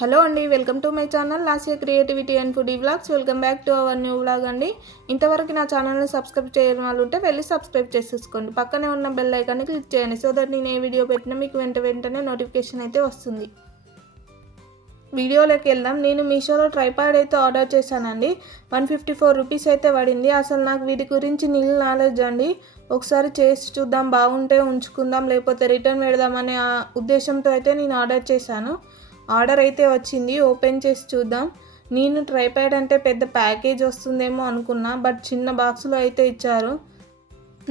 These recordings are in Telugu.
హలో అండి, welcome to my channel Lasya creativity and foodie vlogs. Welcome back to our new vlog అండి. ఇంతవరకు నా ఛానల్ని సబ్స్క్రైబ్ చేయని వాళ్ళు ఉంటే వెళ్ళి సబ్స్క్రైబ్ చేసేసుకోండి. పక్కనే ఉన్న బెల్ ఐకాన్ని క్లిక్ చేయండి సో దట్ నేను ఏ వీడియో పెట్టినా మీకు వెంటనే నోటిఫికేషన్ అయితే వస్తుంది. వీడియోలోకి వెళ్దాం. నేను మీషోలో ట్రైపాడ్ అయితే ఆర్డర్ చేశానండి. 154 రూపీస్ అయితే పడింది. అసలు నాకు వీటి గురించి నీళ్ళు నాలెడ్జ్ అండి. ఒకసారి చేసి చూద్దాం, బాగుంటే ఉంచుకుందాం, లేకపోతే రిటర్న్ పెడదామనే ఉద్దేశంతో అయితే నేను ఆర్డర్ చేశాను. ఆర్డర్ అయితే వచ్చింది, ఓపెన్ చేసి చూద్దాం. నేను ట్రైపాడ్ అంటే పెద్ద ప్యాకేజ్ వస్తుందేమో అనుకున్నా, బట్ చిన్న బాక్స్లో అయితే ఇచ్చారు.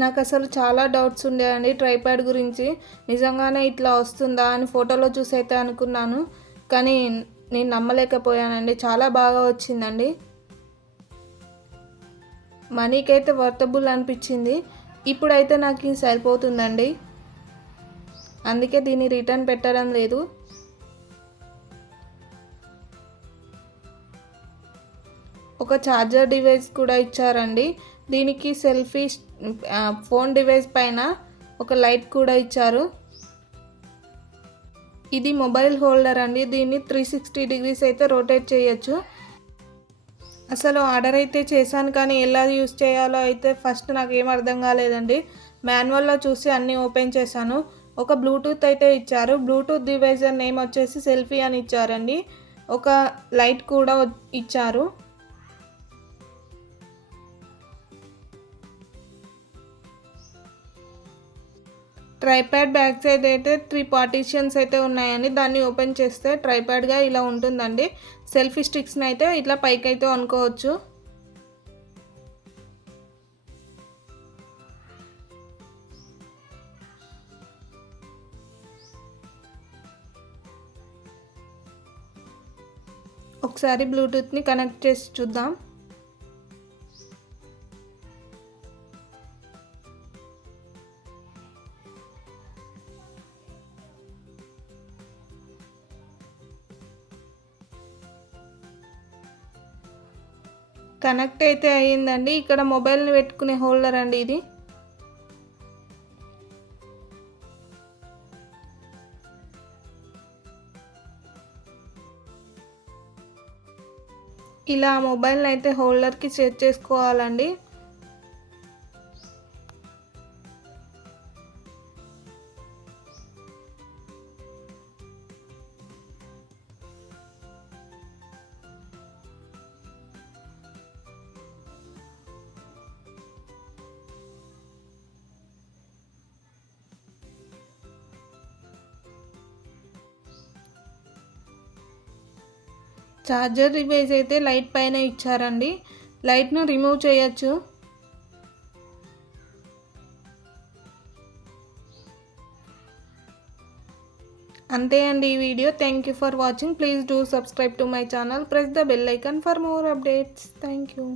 నాకు అసలు చాలా డౌట్స్ ఉండేయండి ట్రైపాడ్ గురించి. నిజంగానే ఇట్లా వస్తుందా అని ఫోటోలో చూసి అయితే అనుకున్నాను, కానీ నేను నమ్మలేకపోయానండి. చాలా బాగా వచ్చిందండి. మనీకి అయితే వర్తబుల్ అనిపించింది. ఇప్పుడైతే నాకు ఇది సరిపోతుందండి, అందుకే దీన్ని రిటర్న్ పెట్టడం లేదు. ఒక ఛార్జర్ డివైస్ కూడా ఇచ్చారండి. దీనికి సెల్ఫీ ఫోన్ డివైస్ పైన ఒక లైట్ కూడా ఇచ్చారు. ఇది మొబైల్ హోల్డర్ అండి. దీన్ని 360 డిగ్రీస్ అయితే రొటేట్ చేయొచ్చు. అసలు ఆర్డర్ అయితే చేశాను, కానీ ఎలా యూస్ చేయాలో అయితే ఫస్ట్ నాకు ఏం అర్థం కాలేదండి. మాన్యువల్లో చూసి అన్నీ ఓపెన్ చేశాను. ఒక బ్లూటూత్ అయితే ఇచ్చారు. బ్లూటూత్ డివైస్ నేమ్ వచ్చేసి సెల్ఫీ అని ఇచ్చారండి. ఒక లైట్ కూడా ఇచ్చారు. ట్రైపాడ్ బ్యాక్ సైడ్ అయితే 3 పార్టీషన్స్ అయితే ఉన్నాయండి. దాన్ని ఓపెన్ చేస్తే ట్రైపాడ్గా ఇలా ఉంటుందండి. సెల్ఫీ స్టిక్స్ని అయితే ఇట్లా పైకి అయితే అనుకోవచ్చు. ఒకసారి బ్లూటూత్ని కనెక్ట్ చేసి చూద్దాం. కనెక్ట్ అయితే అయ్యిందండి. ఇక్కడ మొబైల్ని పెట్టుకునే హోల్డర్ అండి ఇది. ఇలా మొబైల్ని అయితే హోల్డర్కి సెట్ చేసుకోవాలండి. ఛార్జర్ డివైస్ అయితే లైట్ పైన ఇచ్చారండి. లైట్ను రిమూవ్ చేయొచ్చు. అంతే అండి ఈ video. Thank you for watching. Please do subscribe to my channel. Press the bell icon for more updates. Thank you.